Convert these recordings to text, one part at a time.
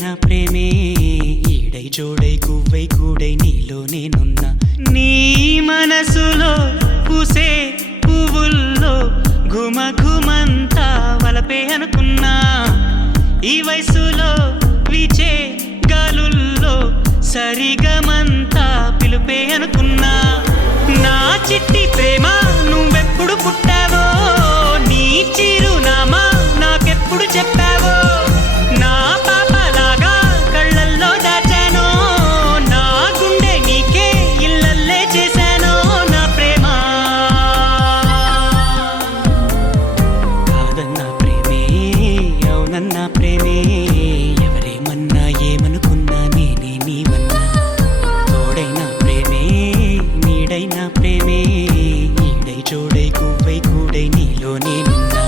నీడైనా ప్రేమే ఈడై జోడై గువ్వై కూడై నీలో నేనున్నా నీ మనసులో పూసే పువ్వుల్లో ఘుమ ఘుమంతా వలపే అనుకున్నా ఈ వయసులో వీచే గాలుల్లో సరిగమంతా పిలుపే అనుకున్నా నా చిట్టి ప్రేమ నువ్వెప్పుడు పుట్టావో నీ చిరునామా నాకెప్పుడు చెప్పావో నా పాపలాగా కళ్ళల్లో దాచానో నా గుండె నీకే ఇళ్ళల్లే చేశానో నా ప్రేమ కాదన్నా ప్రేమే అవునన్నా ప్రేమే ఎవరేమన్నా ఏమనుకున్నా నేనే నీవన్నా తోడైనా ప్రేమే నీడైనా ప్రేమే ఈడై జోడై గువ్వై కూడై నీలో నేనున్నా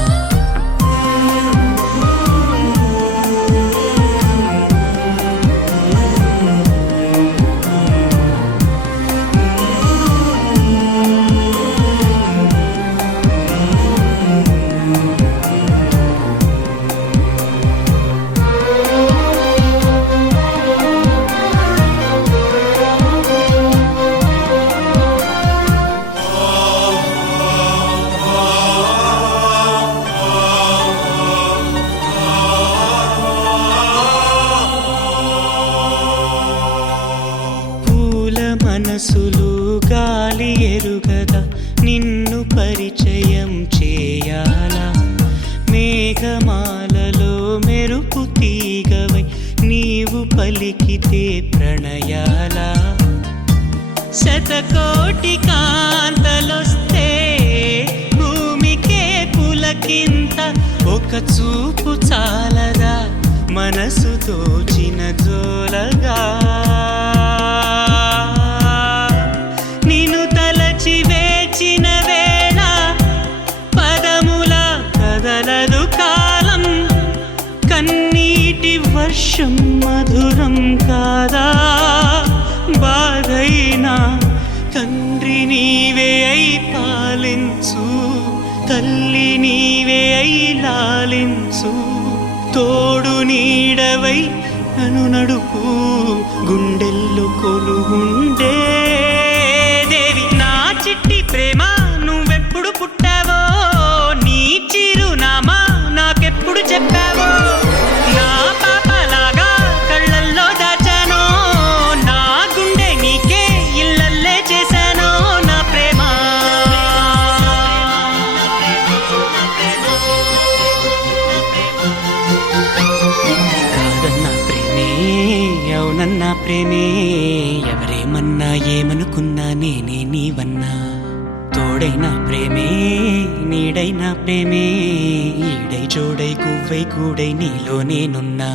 మనసులు గాలి ఎరుగదా నిన్ను పరిచయం చేయాలా మేఘమాలలో మెరుపు తీగవై నీవు పలికితే ప్రణయాలా శతకోటి కాంతలొస్తే భూమికే పులకింత ఒక చూపు చాలదా మనసు దోచిన జోలగా కదలదు కాలం కన్నీటి వర్షం మధురం కాదా బాధైనా తండ్రి నీవే అయి పాలించు తల్లి నీవే అయి లాలించు తోడు నీడవై నన్ను నడుపు గుండెల్లో కొలువుండే దేవి నా చిట్టి ప్రేమ నువ్వెప్పుడు పుట్టావో నీ చిరునామా నాకెప్పుడు చెప్పావో నా పాపలాగా కళ్ళల్లో దాచానో నా గుండె నీకే ఇళ్ళల్లే చేశానో నా ప్రేమ కాదన్నా ప్రేమే అవునన్నా ప్రేమే ఎవరేమన్నా ఏమనుకున్నా నేనే నీవన్నా తోడైనా ప్రేమే నీడైనా ప్రేమే ఈడై జోడై గువ్వై కూడై నీలో నేనున్నా